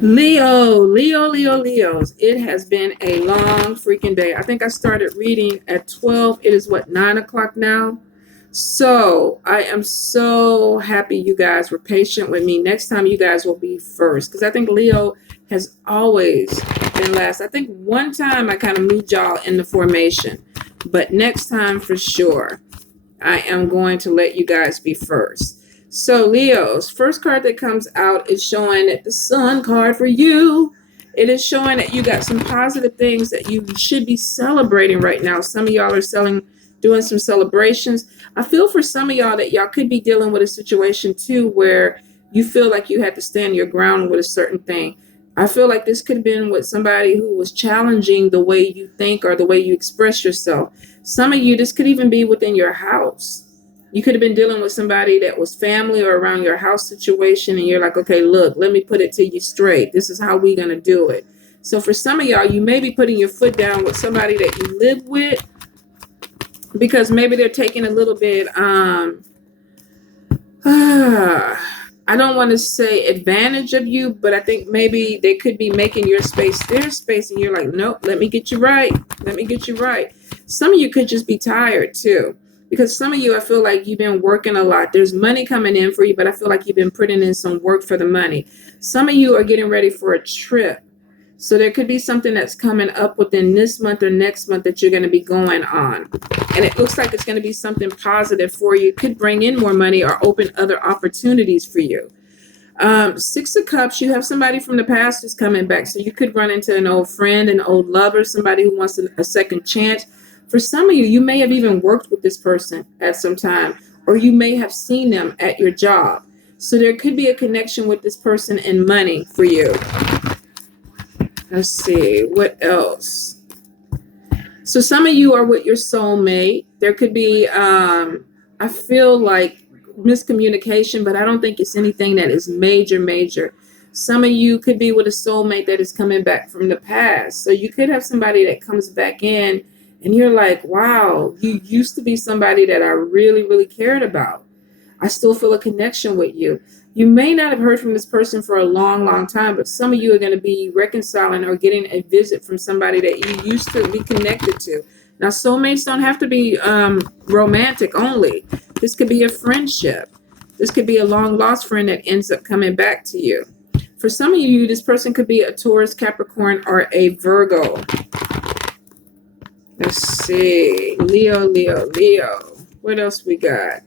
Leos. It has been a long freaking day. I think I started reading at 12. It is what, 9 o'clock now? So I am so happy you guys were patient with me. Next time you guys will be first because I think Leo has always been last. I think one time I kind of moved y'all in the formation, but next time for sure. I am going to let you guys be first. So, Leo's first card that comes out is showing that the Sun card for you. It is showing that you got some positive things that you should be celebrating right now. Some of y'all are doing some celebrations. I feel for some of y'all that y'all could be dealing with a situation too where you feel like you had to stand your ground with a certain thing. I feel like this could have been with somebody who was challenging the way you think or the way you express yourself. Some of you, this could even be within your house. You could have been dealing with somebody that was family or around your house situation, and you're like, okay, look, let me put it to you straight. This is how we're going to do it. So for some of y'all, you may be putting your foot down with somebody that you live with because maybe they're taking a little bit, I don't want to say advantage of you, but I think maybe they could be making your space their space, and you're like, nope, let me get you right. Let me get you right. Some of you could just be tired too, because some of you, I feel like you've been working a lot. There's money coming in for you, but I feel like you've been putting in some work for the money. Some of you are getting ready for a trip. So there could be something that's coming up within this month or next month that you're going to be going on. And it looks like it's going to be something positive for you. It could bring in more money or open other opportunities for you. Six of Cups, you have somebody from the past who's coming back. So you could run into an old friend, an old lover, somebody who wants a second chance. For some of you, you may have even worked with this person at some time, or you may have seen them at your job. So there could be a connection with this person and money for you. Let's see, what else? So some of you are with your soulmate. There could be, I feel like miscommunication, but I don't think it's anything that is major. Some of you could be with a soulmate that is coming back from the past. So you could have somebody that comes back in and you're like, wow, you used to be somebody that I really cared about. I still feel a connection with you. You may not have heard from this person for a long time, but some of you are going to be reconciling or getting a visit from somebody that you used to be connected to. Now, soulmates don't have to be romantic only. This could be a friendship. This could be a long lost friend that ends up coming back to you. For some of you, this person could be a Taurus, Capricorn, or a Virgo. Let's see. Leo. What else we got?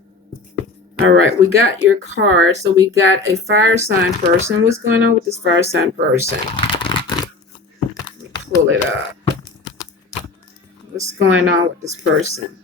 All right, we got your card. So we got a fire sign person. What's going on with this fire sign person? Let me pull it up. What's going on with this person?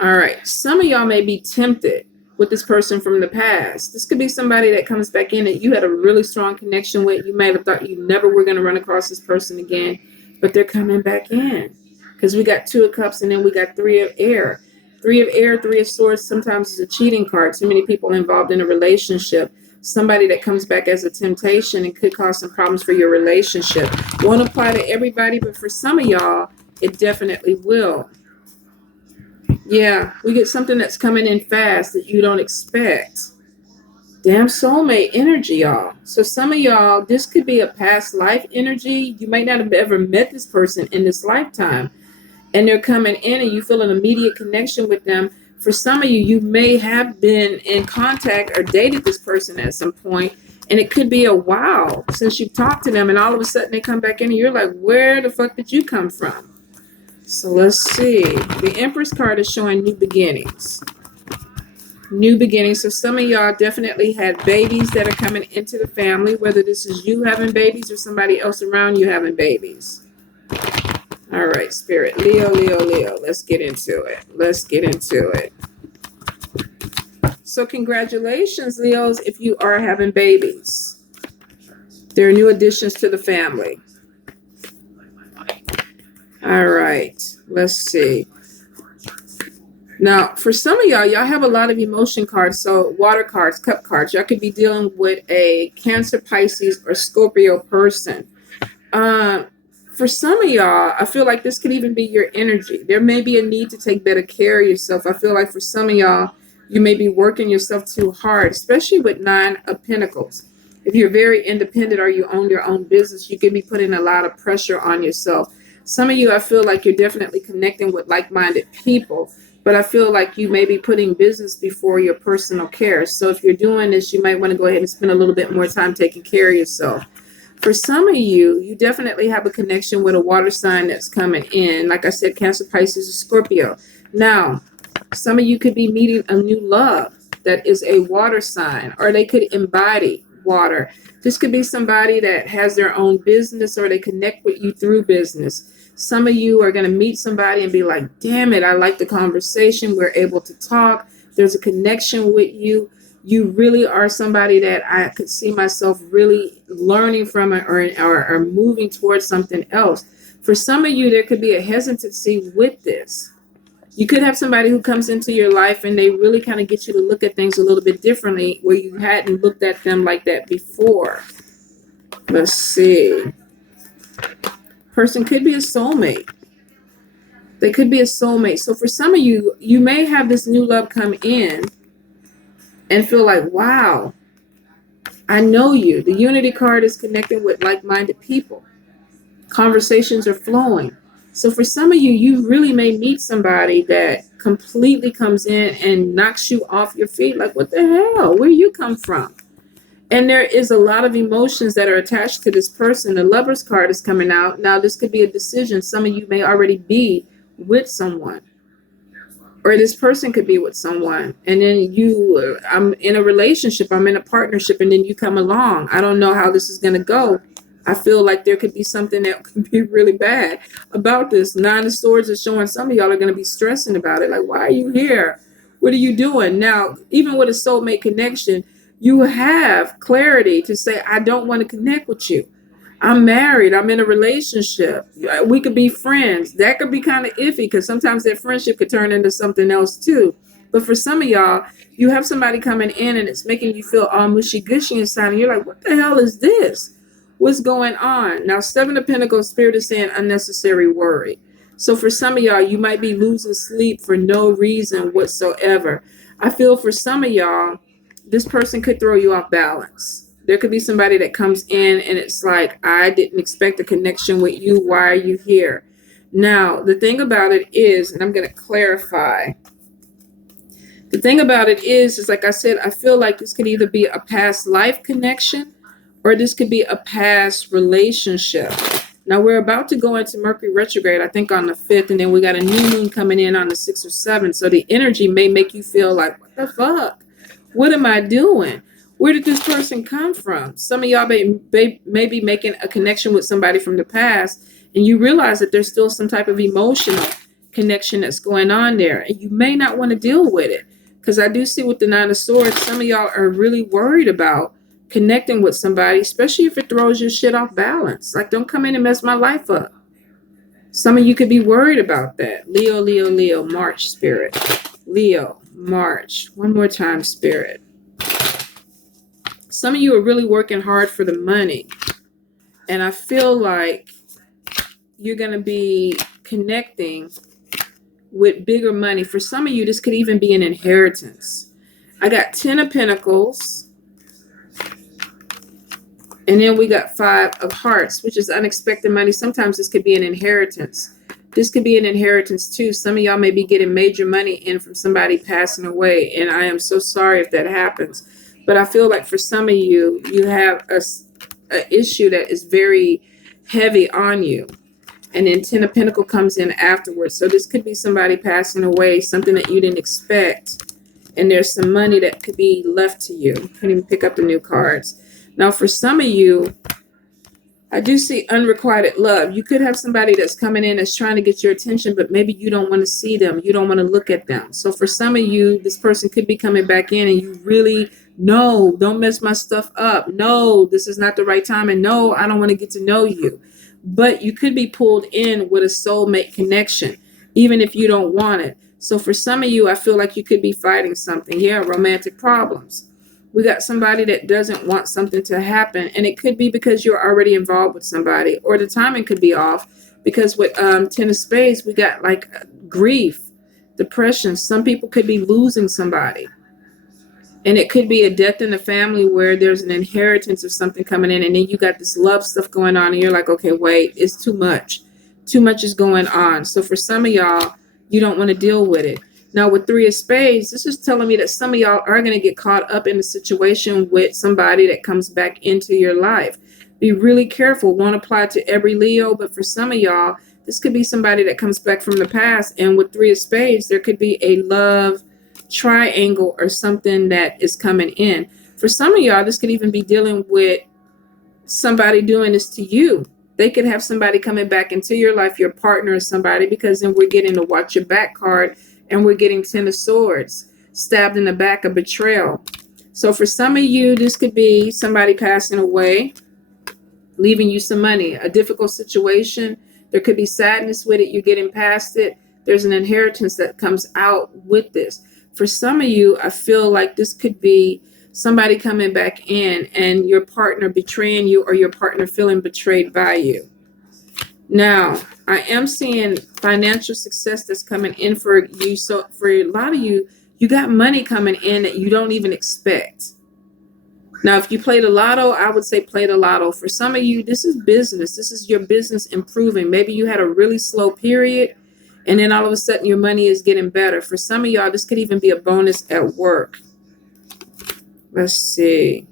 All right, some of y'all may be tempted with this person from the past. This could be somebody that comes back in that you had a really strong connection with. You may have thought you never were going to run across this person again, but they're coming back in because we got Two of Cups and then we got Three of Air. Three of Air, Three of Swords sometimes is a cheating card. Too many people involved in a relationship. Somebody that comes back as a temptation and could cause some problems for your relationship. Won't apply to everybody, but for some of y'all, it definitely will. Yeah, we get something that's coming in fast that you don't expect. Damn soulmate energy, y'all. So some of y'all, this could be a past life energy. You might not have ever met this person in this lifetime. And they're coming in and you feel an immediate connection with them. For some of you, you may have been in contact or dated this person at some point, and it could be a while since you've talked to them, and all of a sudden they come back in and you're like, where the fuck did you come from? So let's see. The Empress card is showing new beginnings. New beginnings. So some of y'all definitely had babies that are coming into the family, whether this is you having babies or somebody else around you having babies. All right, Spirit. Leo. Let's get into it. So congratulations, Leos, if you are having babies. There are new additions to the family. All right, let's see. Now, for some of y'all have a lot of emotion cards. So water cards, cup cards. Y'all could be dealing with a Cancer, Pisces, or Scorpio person. For some of y'all, I feel like this could even be your energy. There may be a need to take better care of yourself. I feel like for some of y'all, you may be working yourself too hard, especially with Nine of Pentacles. If you're very independent or you own your own business, you can be putting a lot of pressure on yourself. Some of you, I feel like you're definitely connecting with like-minded people, but I feel like you may be putting business before your personal care. So if you're doing this, you might want to go ahead and spend a little bit more time taking care of yourself. For some of you, you definitely have a connection with a water sign that's coming in. Like I said, Cancer, Pisces, or Scorpio. Now, some of you could be meeting a new love that is a water sign, or they could embody water. This could be somebody that has their own business, or they connect with you through business. Some of you are going to meet somebody and be like, damn it, I like the conversation. We're able to talk. There's a connection with you. You really are somebody that I could see myself really learning from, or moving towards something else. For some of you, there could be a hesitancy with this. You could have somebody who comes into your life and they really kind of get you to look at things a little bit differently where you hadn't looked at them like that before. Let's see. Person could be a soulmate. They could be a soulmate. So for some of you, you may have this new love come in and feel like, wow, I know you. The Unity card is connecting with like-minded people. Conversations are flowing. So for some of you, you really may meet somebody that completely comes in and knocks you off your feet. Like, what the hell? Where you come from? And there is a lot of emotions that are attached to this person. The Lover's card is coming out. Now, this could be a decision. Some of you may already be with someone, or this person could be with someone. And then I'm in a relationship, I'm in a partnership, and then you come along. I don't know how this is going to go. I feel like there could be something that could be really bad about this. Nine of Swords is showing some of y'all are going to be stressing about it. Like, why are you here? What are you doing? Now, even with a soulmate connection, you have clarity to say, I don't want to connect with you. I'm married. I'm in a relationship. We could be friends. That could be kind of iffy because sometimes that friendship could turn into something else too. But for some of y'all, you have somebody coming in and it's making you feel all mushy gushy inside. And you're like, what the hell is this? What's going on? Now, Seven of Pentacles, Spirit is saying unnecessary worry. So for some of y'all, you might be losing sleep for no reason whatsoever. I feel for some of y'all, this person could throw you off balance. There could be somebody that comes in and it's like, I didn't expect a connection with you. Why are you here? Now, the thing about it is, and I'm going to clarify. The thing about it is like I said, I feel like this could either be a past life connection or this could be a past relationship. Now, we're about to go into Mercury retrograde, I think on the 5th, and then we got a new moon coming in on the 6th or 7th. So the energy may make you feel like, what the fuck? What am I doing? Where did this person come from? Some of y'all may be making a connection with somebody from the past, and you realize that there's still some type of emotional connection that's going on there, and you may not want to deal with it. Because I do see with the Nine of Swords, some of y'all are really worried about connecting with somebody, especially if it throws your shit off balance. Like, don't come in and mess my life up. Some of you could be worried about that. Leo, Leo, Leo, March, Spirit. Leo, March. One more time, Spirit. Some of you are really working hard for the money. And I feel like you're going to be connecting with bigger money. For some of you, this could even be an inheritance. I got 10 of Pentacles. And then we got 5 of Hearts, which is unexpected money. Sometimes this could be an inheritance. This could be an inheritance too. Some of y'all may be getting major money in from somebody passing away. And I am so sorry if that happens. But I feel like for some of you, you have a issue that is very heavy on you. And then 10 of Pentacles comes in afterwards. So this could be somebody passing away, something that you didn't expect. And there's some money that could be left to you. Can't even pick up the new cards. Now, for some of you, I do see unrequited love. You could have somebody that's coming in that's trying to get your attention, but maybe you don't want to see them. You don't want to look at them. So for some of you, this person could be coming back in and you really, no, don't mess my stuff up. No, this is not the right time. And no, I don't want to get to know you. But you could be pulled in with a soulmate connection, even if you don't want it. So for some of you, I feel like you could be fighting something. Yeah, romantic problems. We got somebody that doesn't want something to happen. And it could be because you're already involved with somebody. Or the timing could be off. Because with 10 of Spades, we got like grief, depression. Some people could be losing somebody. And it could be a death in the family where there's an inheritance of something coming in, and then you got this love stuff going on, and you're like, okay, wait, it's too much. Too much is going on. So for some of y'all, you don't want to deal with it. Now, with Three of Spades, this is telling me that some of y'all are going to get caught up in a situation with somebody that comes back into your life. Be really careful. Won't apply to every Leo, but for some of y'all, this could be somebody that comes back from the past. And with Three of Spades, there could be a love triangle or something that is coming in. For some of y'all, this could even be dealing with somebody doing this to you. They could have somebody coming back into your life, your partner or somebody, because then we're getting the Watch Your Back card, and we're getting Ten of Swords, stabbed in the back, of betrayal. So for some of you, this could be somebody passing away, leaving you some money, a difficult situation. There could be sadness with it. You're getting past it. There's an inheritance that comes out with this. For some of you, I feel like this could be somebody coming back in and your partner betraying you, or your partner feeling betrayed by you. Now, I am seeing financial success that's coming in for you. So for a lot of you, you got money coming in that you don't even expect. Now, if you play the lotto, I would say play the lotto. For some of you, this is business. This is your business improving. Maybe you had a really slow period, and then all of a sudden your money is getting better. For some of y'all, this could even be a bonus at work. Let's see.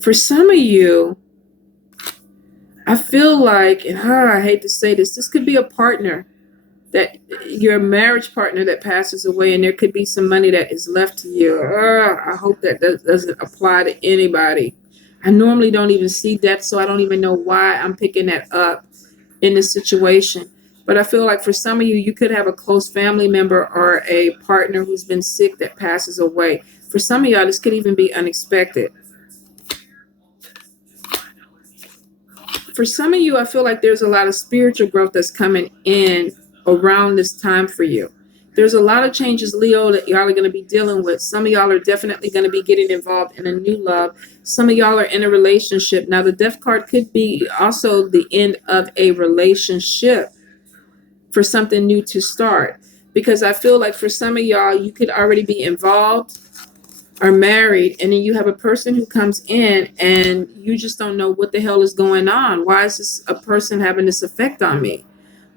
For some of you, I feel like, and I hate to say this, this could be a partner, that your marriage partner that passes away, and there could be some money that is left to you. I hope that doesn't apply to anybody. I normally don't even see that, so I don't even know why I'm picking that up in this situation. But I feel like for some of you, you could have a close family member or a partner who's been sick that passes away. For some of y'all, this could even be unexpected. For some of you, I feel like there's a lot of spiritual growth that's coming in around this time for you. There's a lot of changes, Leo, that y'all are going to be dealing with. Some of y'all are definitely going to be getting involved in a new love. Some of y'all are in a relationship. Now, the Death card could be also the end of a relationship for something new to start. Because I feel like for some of y'all, you could already be involved or married, and then you have a person who comes in and you just don't know what the hell is going on. Why is this a person having this effect on me?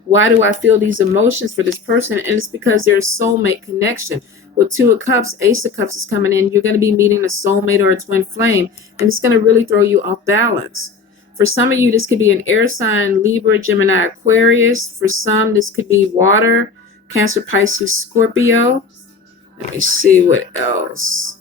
Why do I feel these emotions for this person? And it's because there's soulmate connection. With Two of Cups, Ace of Cups is coming in. You're going to be meeting a soulmate or a twin flame, and it's going to really throw you off balance. For some of you, this could be an air sign, Libra, Gemini, Aquarius. For some, this could be water, Cancer, Pisces, Scorpio. Let me see what else.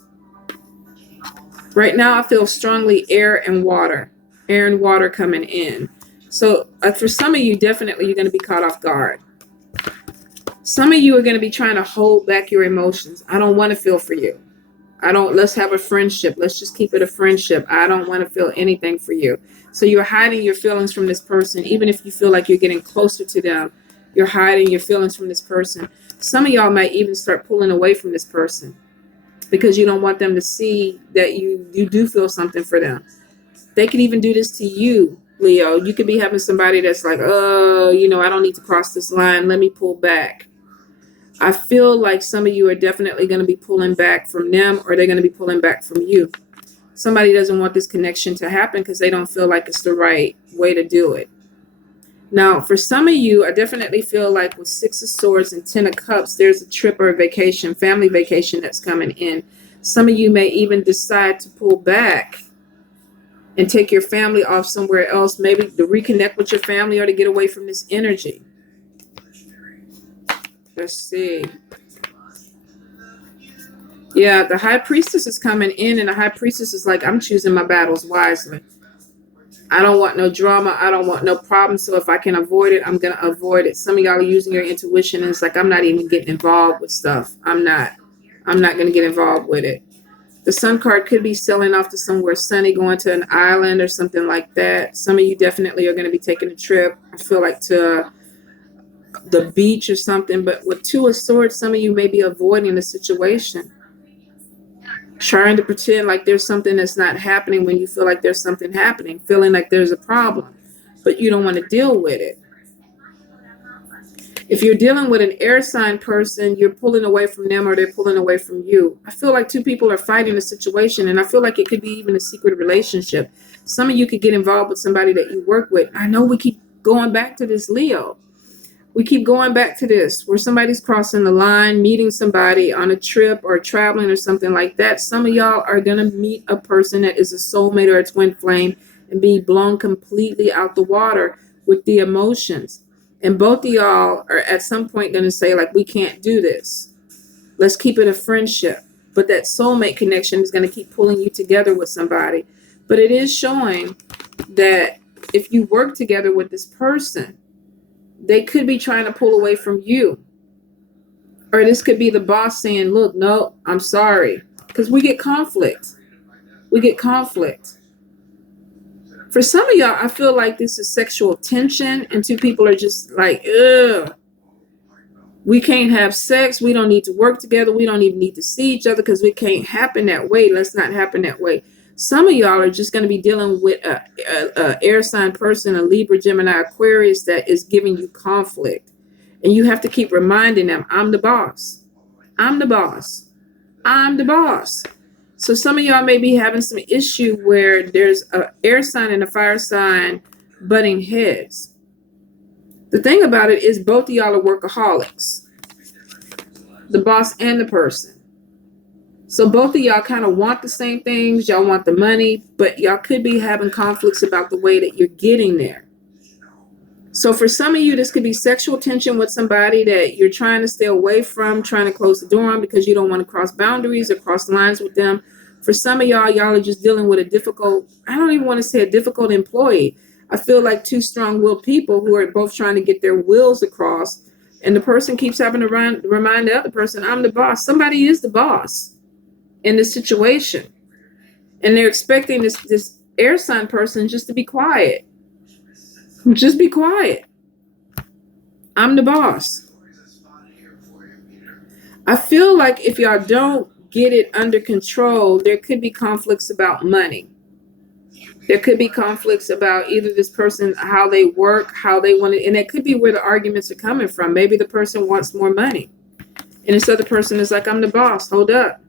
Right now, I feel strongly air and water. Air and water coming in. So for some of you, definitely you're going to be caught off guard. Some of you are going to be trying to hold back your emotions. I don't want to feel for you. Let's have a friendship. Let's just keep it a friendship. I don't want to feel anything for you. So you're hiding your feelings from this person. Even if you feel like you're getting closer to them, you're hiding your feelings from this person. Some of y'all might even start pulling away from this person because you don't want them to see that you do feel something for them. They could even do this to you, Leo. You could be having somebody that's like, oh, I don't need to cross this line. Let me pull back. I feel like some of you are definitely going to be pulling back from them, or they're going to be pulling back from you. Somebody doesn't want this connection to happen because they don't feel like it's the right way to do it. Now, for some of you, I definitely feel like with Six of Swords and Ten of Cups, there's a trip or a vacation, family vacation that's coming in. Some of you may even decide to pull back and take your family off somewhere else, maybe to reconnect with your family or to get away from this energy. Let's see. Yeah, the High Priestess is coming in, and the High Priestess is like, I'm choosing my battles wisely. I don't want no drama. I don't want no problems. So if I can avoid it, I'm going to avoid it. Some of y'all are using your intuition, and it's like, I'm not even getting involved with stuff. I'm not going to get involved with it. The Sun card could be sailing off to somewhere sunny, going to an island or something like that. Some of you definitely are going to be taking a trip. I feel like to the beach or something. But with Two of Swords, some of you may be avoiding the situation, trying to pretend like there's something that's not happening when you feel like there's something happening, feeling like there's a problem, but you don't want to deal with it. If you're dealing with an air sign person, you're pulling away from them or they're pulling away from you. I feel like two people are fighting a situation, and I feel like it could be even a secret relationship. Some of you could get involved with somebody that you work with. I know we keep going back to this, Leo. We keep going back to this where somebody's crossing the line, meeting somebody on a trip or traveling or something like that. Some of y'all are going to meet a person that is a soulmate or a twin flame and be blown completely out the water with the emotions. And both of y'all are at some point going to say, like, we can't do this. Let's keep it a friendship. But that soulmate connection is going to keep pulling you together with somebody. But it is showing that if you work together with this person, they could be trying to pull away from you. Or this could be the boss saying, look, no, I'm sorry. Because we get conflict. We get conflict. For some of y'all, I feel like this is sexual tension and two people are just like, ugh. We can't have sex. We don't need to work together. We don't even need to see each other because it can't happen that way. Let's not happen that way. Some of y'all are just going to be dealing with a air sign person, a Libra, Gemini, Aquarius that is giving you conflict. And you have to keep reminding them, I'm the boss. I'm the boss. I'm the boss. So some of y'all may be having some issue where there's an air sign and a fire sign butting heads. The thing about it is both of y'all are workaholics. The boss and the person. So both of y'all kind of want the same things. Y'all want the money, but y'all could be having conflicts about the way that you're getting there. So for some of you, this could be sexual tension with somebody that you're trying to stay away from, trying to close the door on because you don't want to cross boundaries or cross lines with them. For some of y'all, y'all are just dealing with a difficult, I don't even want to say a difficult employee. I feel like two strong-willed people who are both trying to get their wills across, and the person keeps having to remind the other person, I'm the boss. Somebody is the boss in this situation. And they're expecting this air sign person just to be quiet. Just be quiet. I'm the boss. I feel like if y'all don't get it under control, there could be conflicts about money. There could be conflicts about either this person, how they work, how they want it. And that could be where the arguments are coming from. Maybe the person wants more money. And this other person is like, I'm the boss. Hold up.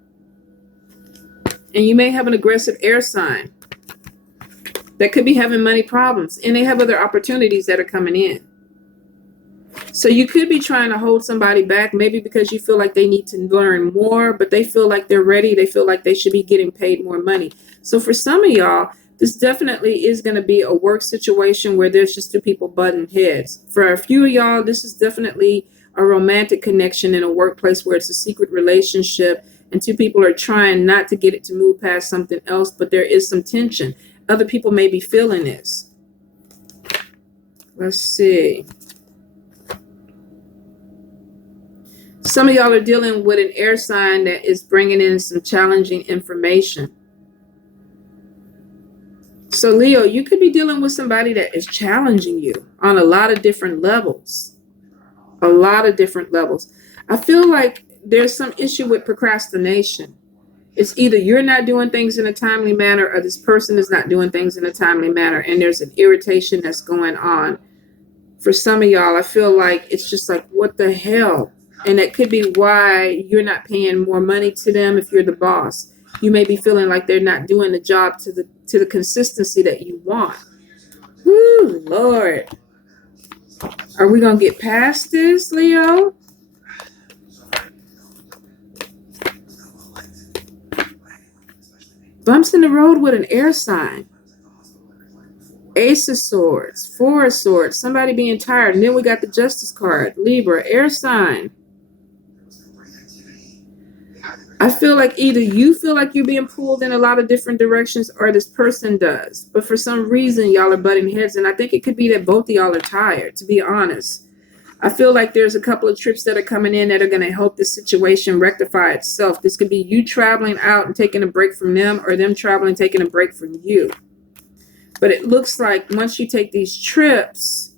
And you may have an aggressive air sign that could be having money problems. And they have other opportunities that are coming in. So you could be trying to hold somebody back, maybe because you feel like they need to learn more, but they feel like they're ready. They feel like they should be getting paid more money. So for some of y'all, this definitely is going to be a work situation where there's just two people butting heads. For a few of y'all, this is definitely a romantic connection in a workplace where it's a secret relationship and two people are trying not to get it to move past something else, but there is some tension. Other people may be feeling this. Let's see. Some of y'all are dealing with an air sign that is bringing in some challenging information. So Leo, you could be dealing with somebody that is challenging you on a lot of different levels. A lot of different levels. I feel like there's some issue with procrastination. It's either you're not doing things in a timely manner or this person is not doing things in a timely manner. And there's an irritation that's going on. For some of y'all, I feel like it's just like, what the hell? And that could be why you're not paying more money to them if you're the boss. You may be feeling like they're not doing the job to the consistency that you want. Woo, Lord. Are we going to get past this, Leo? Bumps in the road with an air sign. Ace of Swords, Four of Swords, somebody being tired. And then we got the Justice card. Libra, air sign. I feel like either you feel like you're being pulled in a lot of different directions or this person does. But for some reason, y'all are butting heads. And I think it could be that both of y'all are tired, to be honest. I feel like there's a couple of trips that are coming in that are going to help this situation rectify itself. This could be you traveling out and taking a break from them or them traveling, taking a break from you. But it looks like once you take these trips,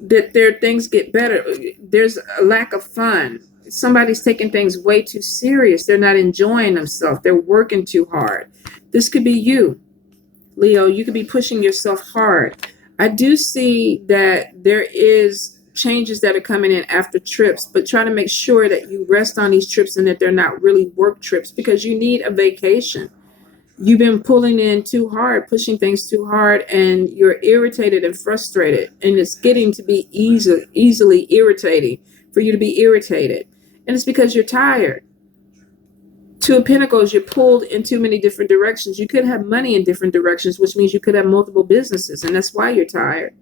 that things get better. There's a lack of fun. Somebody's taking things way too serious. They're not enjoying themselves. They're working too hard. This could be you, Leo. You could be pushing yourself hard. I do see that there is changes that are coming in after trips, but try to make sure that you rest on these trips and that they're not really work trips, because you need a vacation. You've been pulling in too hard, pushing things too hard, and you're irritated and frustrated. And it's getting to be easily irritating for you to be irritated. And it's because you're tired. Two of Pentacles, you're pulled in too many different directions. You could have money in different directions, which means you could have multiple businesses, and that's why you're tired.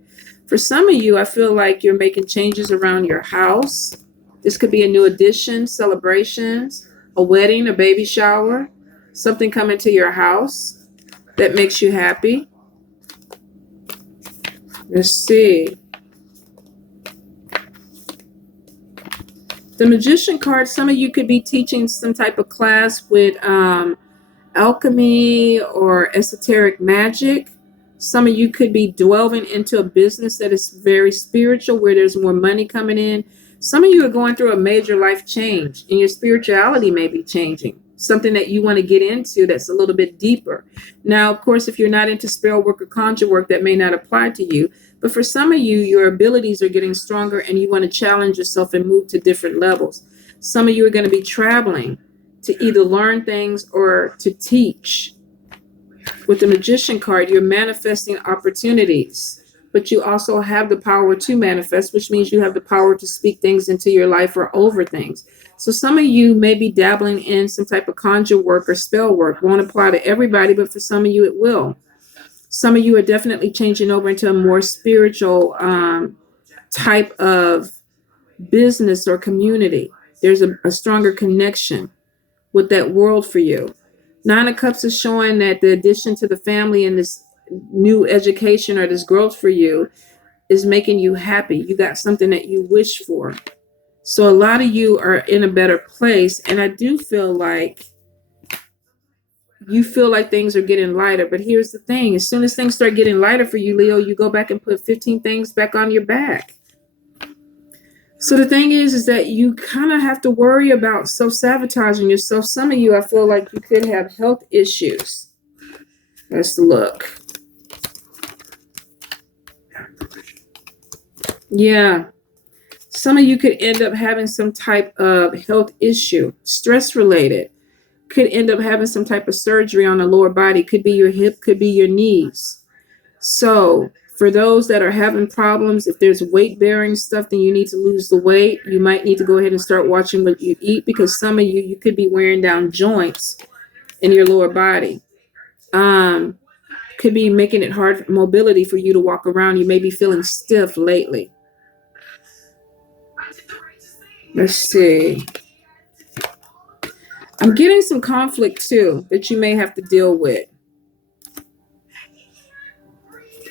For some of you, I feel like you're making changes around your house. This could be a new addition, celebrations, a wedding, a baby shower, something coming to your house that makes you happy. Let's see. The Magician card, some of you could be teaching some type of class with alchemy or esoteric magic. Some of you could be delving into a business that is very spiritual, where there's more money coming in. Some of you are going through a major life change, and your spirituality may be changing. Something that you want to get into that's a little bit deeper. Now, of course, if you're not into spell work or conjure work, that may not apply to you. But for some of you, your abilities are getting stronger and you want to challenge yourself and move to different levels. Some of you are going to be traveling to either learn things or to teach. With the Magician card, you're manifesting opportunities, but you also have the power to manifest, which means you have the power to speak things into your life or over things. So some of you may be dabbling in some type of conjure work or spell work. Won't apply to everybody, but for some of you it will. Some of you are definitely changing over into a more spiritual type of business or community. There's a stronger connection with that world for you. Nine of Cups is showing that the addition to the family and this new education or this growth for you is making you happy. You got something that you wish for. So a lot of you are in a better place. And I do feel like you feel like things are getting lighter. But here's the thing. As soon as things start getting lighter for you, Leo, you go back and put 15 things back on your back. So the thing is that you kind of have to worry about self-sabotaging yourself. Some of you, I feel like you could have health issues. Let's look. Yeah. Some of you could end up having some type of health issue, stress related. Could end up having some type of surgery on the lower body. Could be your hip, could be your knees. So for those that are having problems, if there's weight bearing stuff, then you need to lose the weight. You might need to go ahead and start watching what you eat, because some of you could be wearing down joints in your lower body. Could be making it hard for mobility for you to walk around. You may be feeling stiff lately. Let's see. I'm getting some conflict too that you may have to deal with.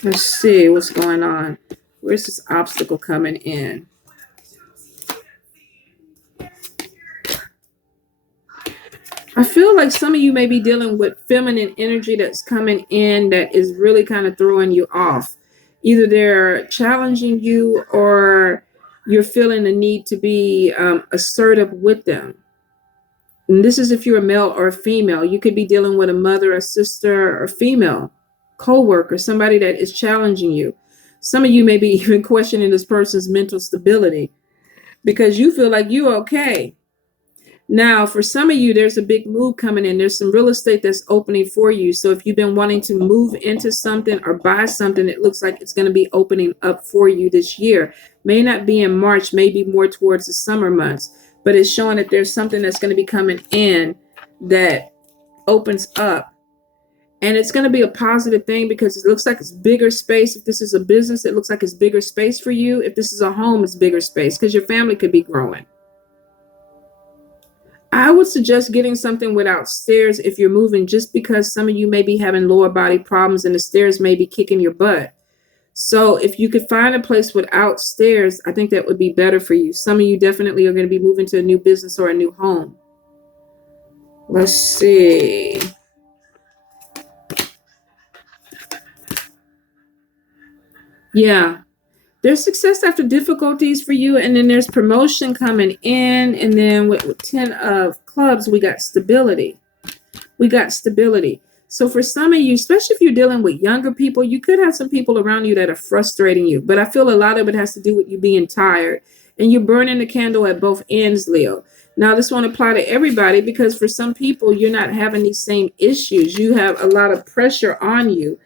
Let's see what's going on. Where's this obstacle coming in? I feel like some of you may be dealing with feminine energy that's coming in that is really kind of throwing you off. Either they're challenging you or you're feeling the need to be assertive with them. And this is if you're a male or a female. You could be dealing with a mother, a sister, or female co-worker, somebody that is challenging you. Some of you may be even questioning this person's mental stability because you feel like you're okay. Now, for some of you, there's a big move coming in. There's some real estate that's opening for you. So if you've been wanting to move into something or buy something, it looks like it's going to be opening up for you this year. May not be in March, maybe more towards the summer months, but it's showing that there's something that's going to be coming in that opens up. And it's going to be a positive thing because it looks like it's bigger space. If this is a business, it looks like it's bigger space for you. If this is a home, it's bigger space because your family could be growing. I would suggest getting something without stairs if you're moving, just because some of you may be having lower body problems and the stairs may be kicking your butt. So if you could find a place without stairs, I think that would be better for you. Some of you definitely are going to be moving to a new business or a new home. Let's see. Yeah. There's success after difficulties for you, and then there's promotion coming in, and then with 10 of clubs, we got stability. We got stability. So for some of you, especially if you're dealing with younger people, you could have some people around you that are frustrating you. But I feel a lot of it has to do with you being tired and you're burning the candle at both ends, Leo. Now, this won't apply to everybody because for some people, you're not having these same issues. You have a lot of pressure on you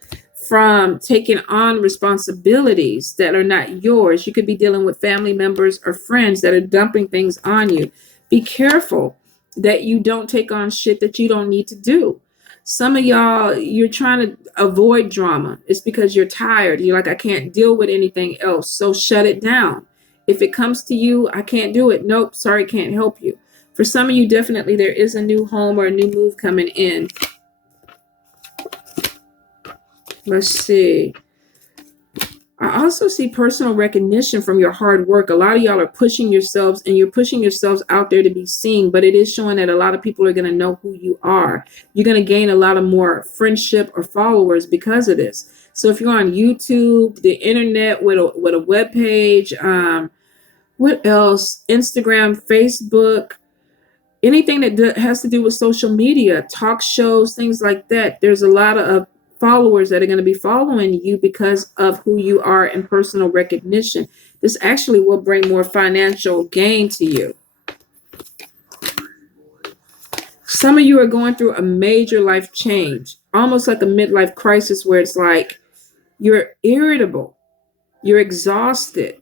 from taking on responsibilities that are not yours. You could be dealing with family members or friends that are dumping things on you. Be careful that you don't take on shit that you don't need to do. Some of y'all, you're trying to avoid drama. It's because you're tired. You're like, I can't deal with anything else. So shut it down. If it comes to you, I can't do it. Nope, sorry, can't help you. For some of you, definitely there is a new home or a new move coming in. Let's see. I also see personal recognition from your hard work. A lot of y'all are pushing yourselves and you're pushing yourselves out there to be seen, but it is showing that a lot of people are going to know who you are. You're going to gain a lot of more friendship or followers because of this. So if you're on YouTube, the internet with a web page, what else? Instagram, Facebook, anything that has to do with social media, talk shows, things like that. There's a lot of followers that are going to be following you because of who you are and personal recognition. This actually will bring more financial gain to you. Some of you are going through a major life change, almost like a midlife crisis where it's like you're irritable, you're exhausted.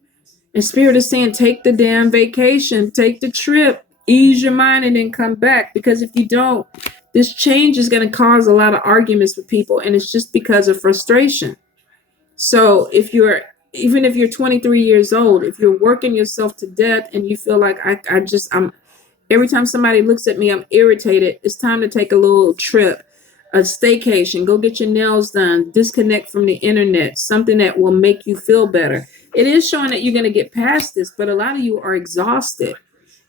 And Spirit is saying, take the damn vacation, take the trip, ease your mind, and then come back. Because if you don't, this change is going to cause a lot of arguments with people, and it's just because of frustration. So even if you're 23 years old, if you're working yourself to death and you feel like I'm every time somebody looks at me, I'm irritated. It's time to take a little trip, a staycation, go get your nails done, disconnect from the internet, something that will make you feel better. It is showing that you're going to get past this, but a lot of you are exhausted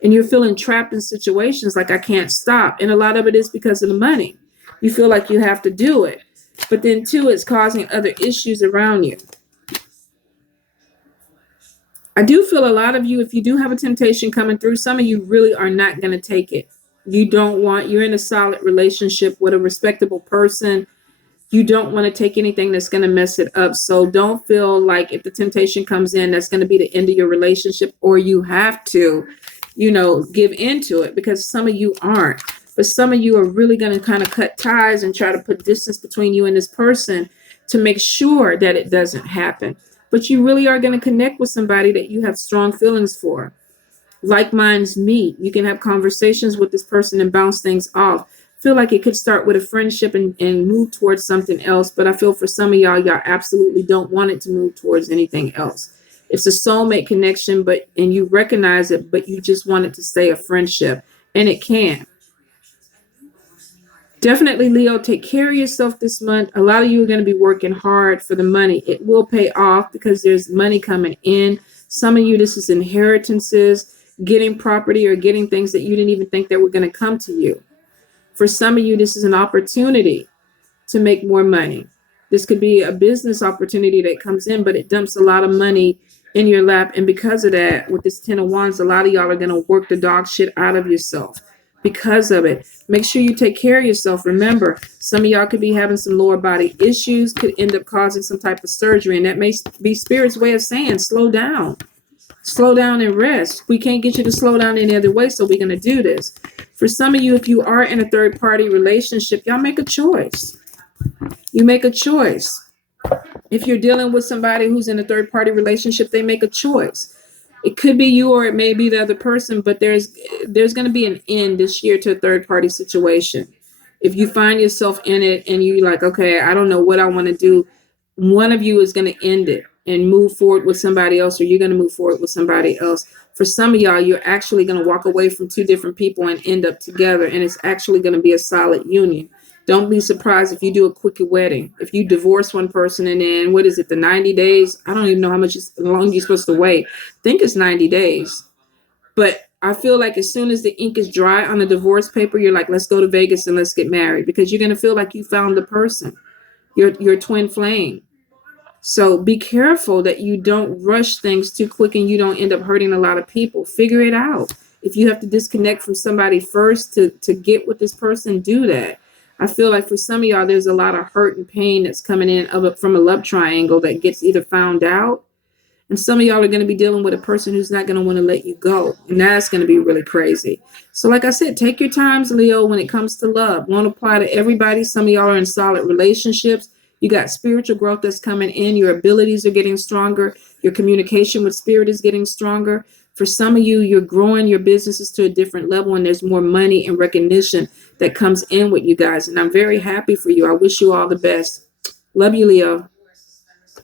and you're feeling trapped in situations like I can't stop. And a lot of it is because of the money. You feel like you have to do it. But then too, it's causing other issues around you. I do feel a lot of you, if you do have a temptation coming through, some of you really are not going to take it. You're in a solid relationship with a respectable person. You don't want to take anything that's going to mess it up. So don't feel like if the temptation comes in, that's going to be the end of your relationship or you have to, give into it, because some of you aren't. But some of you are really going to kind of cut ties and try to put distance between you and this person to make sure that it doesn't happen. But you really are going to connect with somebody that you have strong feelings for. Like minds meet. You can have conversations with this person and bounce things off. Feel like it could start with a friendship and move towards something else. But I feel for some of y'all absolutely don't want it to move towards anything else. It's a soulmate connection, and you recognize it, but you just want it to stay a friendship. And it can. Definitely, Leo, take care of yourself this month. A lot of you are going to be working hard for the money. It will pay off because there's money coming in. Some of you, this is inheritances, getting property or getting things that you didn't even think that were going to come to you. For some of you, this is an opportunity to make more money. This could be a business opportunity that comes in, but it dumps a lot of money in your lap. And because of that, with this 10 of Wands, a lot of y'all are going to work the dog shit out of yourself because of it. Make sure you take care of yourself. Remember, some of y'all could be having some lower body issues, could end up causing some type of surgery. And that may be Spirit's way of saying, slow down. Slow down and rest. We can't get you to slow down any other way, so we're going to do this. For some of you, if you are in a third-party relationship, y'all make a choice. You make a choice. If you're dealing with somebody who's in a third-party relationship, they make a choice. It could be you or it may be the other person, but there's going to be an end this year to a third-party situation. If you find yourself in it and you're like, okay, I don't know what I want to do, one of you is going to end it and move forward with somebody else, or you're going to move forward with somebody else. For some of y'all, you're actually going to walk away from two different people and end up together, and it's actually going to be a solid union. Don't be surprised if you do a quick wedding. If you divorce one person and then, the 90 days? I don't even know how long you're supposed to wait. I think it's 90 days. But I feel like as soon as the ink is dry on the divorce paper, you're like, let's go to Vegas and let's get married, because you're going to feel like you found the person, your twin flame. So be careful that you don't rush things too quick and you don't end up hurting a lot of people. Figure it out. If you have to disconnect from somebody first to get with this person, do that. I feel like for some of y'all, there's a lot of hurt and pain that's coming in from a love triangle that gets either found out, and some of y'all are going to be dealing with a person who's not going to want to let you go. And that's going to be really crazy. So, like I said, take your times, Leo, when it comes to love. Won't apply to everybody. Some of y'all are in solid relationships. You got spiritual growth that's coming in. Your abilities are getting stronger. Your communication with spirit is getting stronger. For some of you, you're growing your businesses to a different level, and there's more money and recognition that comes in with you guys. And I'm very happy for you. I wish you all the best. Love you, Leo.